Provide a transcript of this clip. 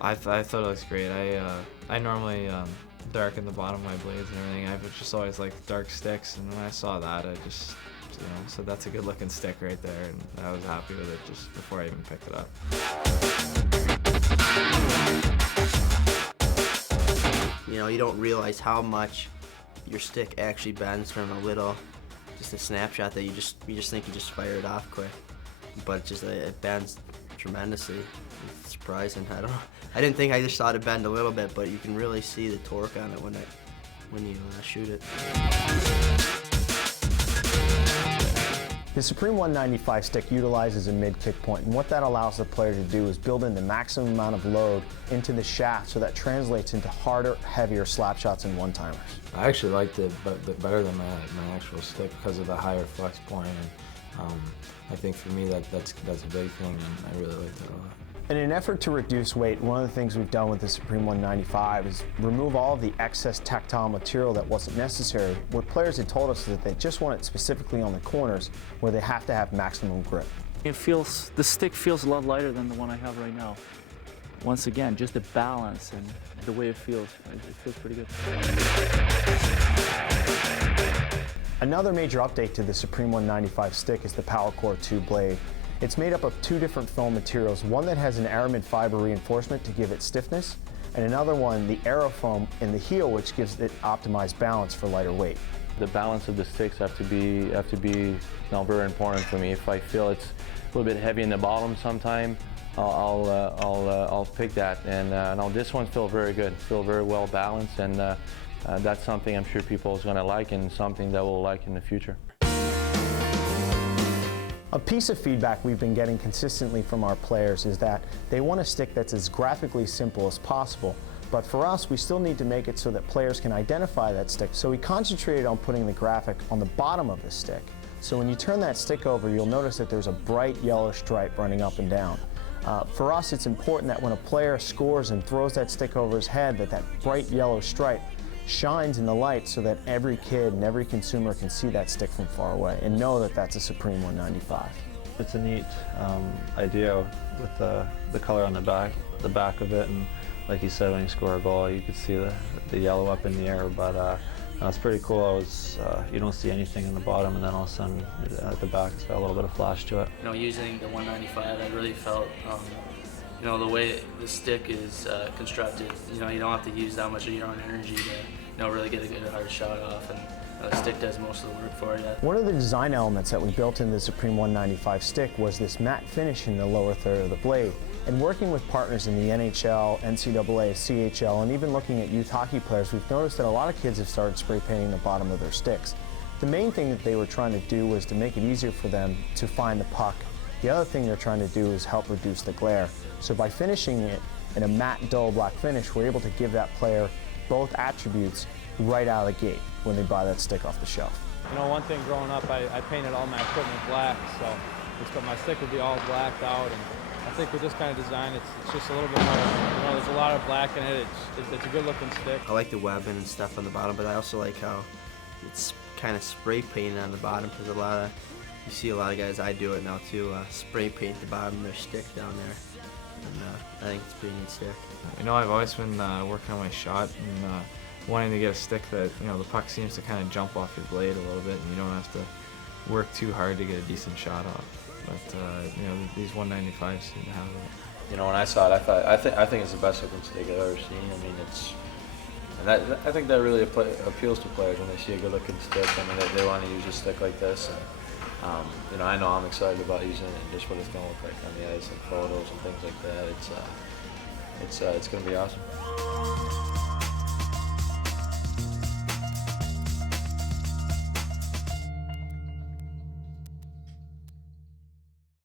I thought it looks great. I normally darken the bottom of my blades and everything. I've just always liked dark sticks, and when I saw that, I just, said that's a good looking stick right there, and I was happy with it just before I even picked it up. You don't realize how much your stick actually bends from a little, just a snapshot that you just think you just fire it off quick, but it bends tremendously. It's surprising. I don't know. I didn't think I just saw it bend a little bit, but you can really see the torque on it when you shoot it. The Supreme 195 stick utilizes a mid-kick point, and what that allows the player to do is build in the maximum amount of load into the shaft, so that translates into harder, heavier slap shots and one-timers. I actually liked it better than my actual stick because of the higher flex point, and I think for me that's a big thing, and I really liked it a lot. In an effort to reduce weight, one of the things we've done with the Supreme 195 is remove all of the excess tactile material that wasn't necessary. What players had told us is that they just want it specifically on the corners where they have to have maximum grip. The stick feels a lot lighter than the one I have right now. Once again, just the balance and the way it feels pretty good. Another major update to the Supreme 195 stick is the Power Core 2 blade. It's made up of two different foam materials, one that has an aramid fiber reinforcement to give it stiffness, and another one, the aerofoam in the heel, which gives it optimized balance for lighter weight. The balance of the sticks have to be very important for me. If I feel it's a little bit heavy in the bottom sometime, I'll pick that. And no, this one feels very good, feel very well balanced, and that's something I'm sure people is going to like, and something that we'll like in the future. A piece of feedback we've been getting consistently from our players is that they want a stick that's as graphically simple as possible. But for us, we still need to make it so that players can identify that stick. So we concentrated on putting the graphic on the bottom of the stick. So when you turn that stick over, you'll notice that there's a bright yellow stripe running up and down. For us, it's important that when a player scores and throws that stick over his head, that bright yellow stripe shines in the light so that every kid and every consumer can see that stick from far away and know that that's a Supreme 195. It's a neat idea with the color on the back of it, and like you said, when you score a goal, you could see the yellow up in the air. But it's pretty cool. You don't see anything in the bottom, and then all of a sudden at the back it's got a little bit of flash to it. Using the 195, I really felt the way the stick is constructed, you don't have to use that much of your own energy to really get a good hard shot off, and the stick does most of the work for you. One of the design elements that we built into the Supreme 195 stick was this matte finish in the lower third of the blade. And working with partners in the NHL, NCAA, CHL, and even looking at youth hockey players, we've noticed that a lot of kids have started spray painting the bottom of their sticks. The main thing that they were trying to do was to make it easier for them to find the puck. The other thing they're trying to do is help reduce the glare. So by finishing it in a matte, dull black finish, we're able to give that player both attributes right out of the gate when they buy that stick off the shelf. One thing growing up, I painted all my equipment black, so my stick would be all blacked out. And I think with this kind of design, it's just a little bit more, there's a lot of black in it. It's a good looking stick. I like the webbing and stuff on the bottom, but I also like how it's kind of spray painted on the bottom, because you see a lot of guys, I do it now too, spray paint the bottom of their stick down there. And I think it's a pretty neat stick. I've always been working on my shot and wanting to get a stick that, the puck seems to kind of jump off your blade a little bit, and you don't have to work too hard to get a decent shot off. But these 195s seem to have it. When I saw it, I think it's the best looking stick I've ever seen. I think that really appeals to players when they see a good looking stick. They want to use a stick like this. And, I know I'm excited about using it and just what it's going to look like on the ice and photos and things like that. It's going to be awesome.